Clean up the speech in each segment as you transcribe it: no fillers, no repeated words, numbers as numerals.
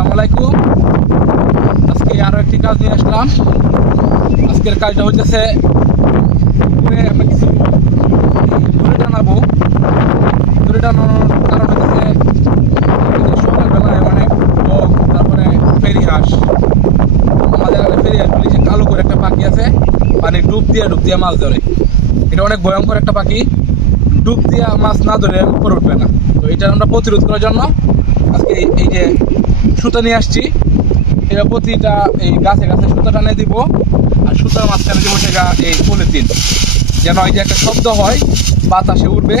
আসসালামু আলাইকুম। আজকে আরো একটি কাজ নিয়ে আসলাম। আজকের কাজটা হচ্ছে আমরা কিছু দড়ি টানাবো। দড়ি টানানোর কারণ হচ্ছে সকালবেলায় অনেক বক, তারপরে ফেরি হাঁস, আমাদের ফেরি হাঁসগুলি যে কালো করে একটা পাখি আছে, পানি ডুব দিয়ে মাছ ধরে। এটা অনেক ভয়ঙ্কর একটা পাখি, ডুব দিয়ে মাছ না ধরে উপরে উঠবে না। তো এটা আমরা প্রতিরোধ করার জন্য আজকে এই যে সুতা নিয়ে আসছি। এটা প্রতিটা এই গাছে গাছে সুতা টানে দিব, আর সুতার মাঝখানে দিব সেটা এই পলিথিন, যেন এই যে একটা শব্দ হয় বাতাসে উঠবে।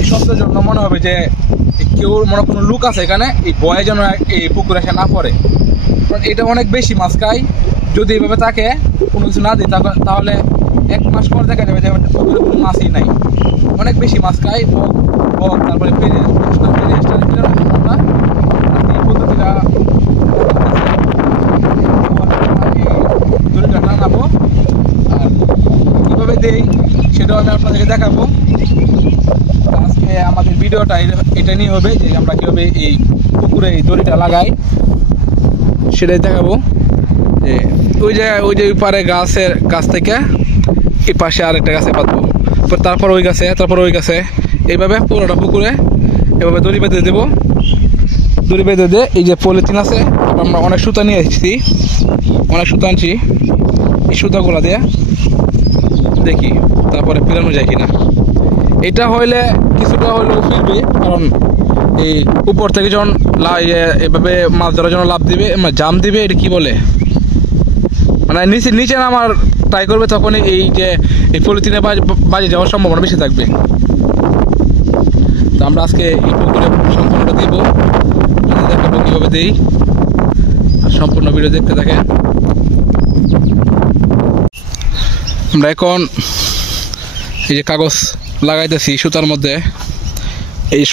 এই শব্দের জন্য মনে হবে যে কেউ মনে কোনো লুক আছে এখানে, এই ভয়ে যেন এই পুকুরে এসে না পড়ে। কারণ এটা অনেক বেশি মাছ খায়। যদি এইভাবে তাকে কোনো কিছু না দিই তাহলে 1 মাস পর দেখা যাবে যে পুকুরে কোনো মাছই নাই। অনেক বেশি মাছ খায় বক, তারপরে পেরে আমরা এই পদ্ধতিটা দড়িটা টানাবো, আর কীভাবে দেই সেটাও আমি আপনাদেরকে দেখাবো। আজকে আমাদের ভিডিওটা এটা নিয়ে হবে যে আমরা কীভাবে এই পুকুরে এই দড়িটা লাগাই সেটাই দেখাবো। যে ওই যে পারে গাছ থেকে এই পাশে আরেকটা গাছে পাতবো, তারপর ওই গাছে এইভাবে পুরোটা পুকুরে এভাবে দড়ি বেঁধে দেবো। দড়ি বেঁধে দিয়ে এই যে পলিথিন আছে, আমরা অনেক সুতা নিয়ে এসেছি, অনেক সুতা আনছি। এই সুতাগুলো দিয়ে দেখি তারপরে ফিরানো যায় কিনা। এটা হইলে কিছুটা হইলেও ফিরবে, কারণ এই উপর থেকে যখন এভাবে মাছ ধরার জন্য লাভ দিবে, জাম দিবে, এটা কি বলে মানে নিচে নামার ট্রাই করবে, তখন এই যে এই পলিথিনে বাজে যাওয়ার সম্ভাবনা বেশি থাকবে। তো আমরা আজকে এই পুকুরে সম্পূর্ণটা দিব, দেখাবো কীভাবে দিই, আর সম্পূর্ণ ভিডিও দেখতে থাকেন। আমরা এখন এই যে কাগজ লাগাইতেছি সুতার মধ্যে। এই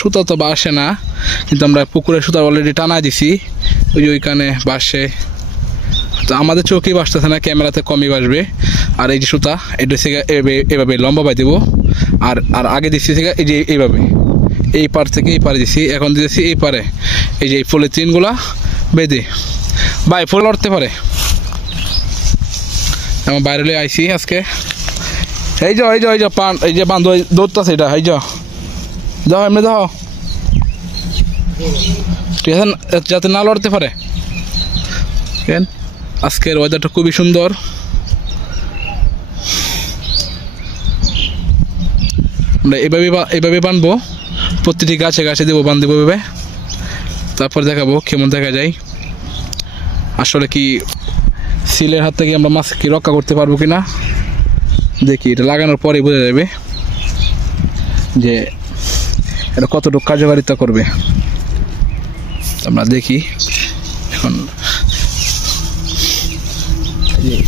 সুতা তো বাসে না, কিন্তু আমরা পুকুরের সুতা অলরেডি টানা দিছি। ওইখানে বাসে, তো আমাদের চোখেই বাসতেছে না, ক্যামেরাতে কমই বাসবে। আর এই যে সুতা এটা এভাবে লম্বা বাই দেবো, আর আগে দিচ্ছি এই যে এইভাবে এই পার থেকে এই পারে দিছি, এখন দিয়েছি এই পারে। এই যে এই পলিথিনগুলা বেঁধে ভাই ফুল লড়তে পারে। আমার বাইরে আইসি আজকে। এই যে পান এই যে বান্ধব দৌড়তেছে, এটা এই যাও এমনি দাও, ঠিক আছে, যাতে না লড়তে পারে। আজকের ওয়েদারটা খুবই সুন্দর। আমরা এভাবে বানবো, প্রতিটি গাছে গাছে দেবো, বান দেবো এভাবে, তারপর দেখাবো কেমন দেখা যায়। আসলে কি সিলের হাত থেকে আমরা মাছ কি রক্ষা করতে পারবো কিনা দেখি। এটা লাগানোর পরেই বোঝা যাবে যে এটা কতটুকু কার্যকারিতা করবে। আমরা দেখি এখন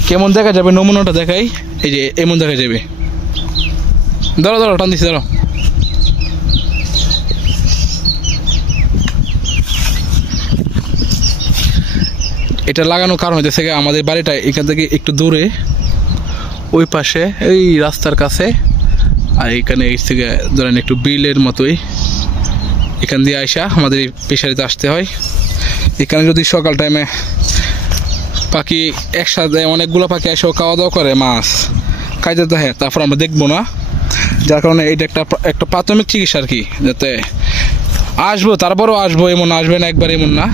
কেমন দেখা যাবে, নমুনাটা দেখাই। এই যে এমন দেখা যাবে, ধরো টান দিচ্ছি, ধরো। এটা লাগানোর কারণ হচ্ছে আমাদের বাড়িটা এখান থেকে একটু দূরে, ওই পাশে এই রাস্তার কাছে, আর এখানে এই থেকে ধরেন একটু বিলের মতোই, এখান দিয়ে আইসা আমাদের এই পেশারিতে আসতে হয়। এখানে যদি সকাল টাইমে পাখি একসাথে অনেকগুলো পাখি এসেও খাওয়া দাওয়া করে, মাছ খাইতে থাকে, তারপর আমরা দেখবো না। যার কারণে এটা একটা প্রাথমিক চিকিৎসা আর কি, যাতে আসবো তারপরও আসবো, এমন আসবে না একবার, এমন না,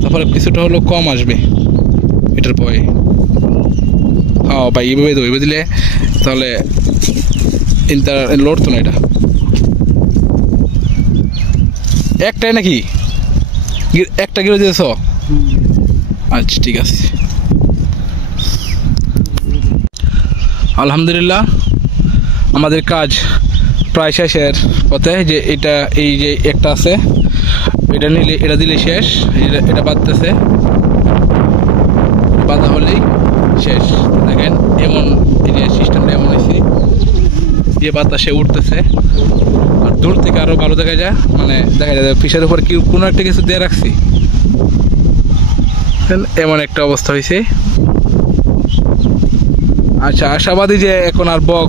তারপরে কিছুটা হলেও কম আসবে এটার পরে। হ্যাঁ ভাই, এইভাবে দিলে তাহলে লড়তো না। এটা একটাই নাকি, একটা গিরে দিয়েছ? আচ্ছা ঠিক আছে, আলহামদুলিল্লাহ আমাদের কাজ প্রায় শেষের পথে। যে এই যে একটা আছে, এটা দিলে শেষ। এটা বাঁধতেছে, বাঁধা হলেই শেষ। দেখেন এমন এই যে সিস্টেমটা এমন হয়েছে, যে বাতাসে উঠতেছে, আর দূর থেকে আরো ভালো দেখা যায়, মানে দেখা যায় ফিশের উপর কি কোনো একটা কিছু দিয়ে রাখছি, এমন একটা অবস্থা হয়েছে। আচ্ছা, আশাবাদী যে এখন আর বক,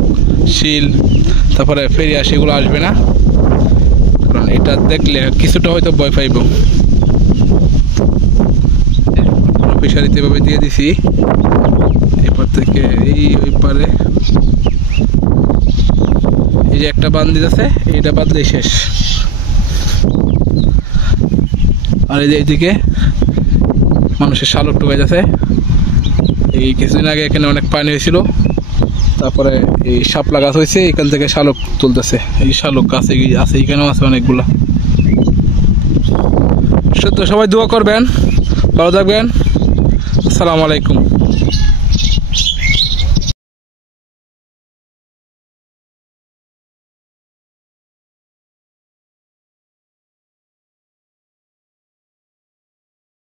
শিল, তারপরে ফেরিয়া সেগুলো আসবে না, কারণ এটা দেখলে কিছুটা হয়তো ভয় পাইব। ফিশারিতে এভাবে দিয়ে দিছি, এপার থেকে ওই পারে এই যে একটা বান্ধ আছে, এইটা বাঁধলেই শেষ। আর এই যে এইদিকে মানুষের শালক টুকাই যাচ্ছে। এই কিছুদিন আগে এখানে অনেক পানি হয়েছিল, তারপরে এই শাপলা গাছ হয়েছে, এখান থেকে শালক তুলতেছে। এই শালক গাছ আছে, এখানেও আছে অনেকগুলা। সবাই দোয়া করবেন, ভালো থাকবেন। আসসালামু আলাইকুম।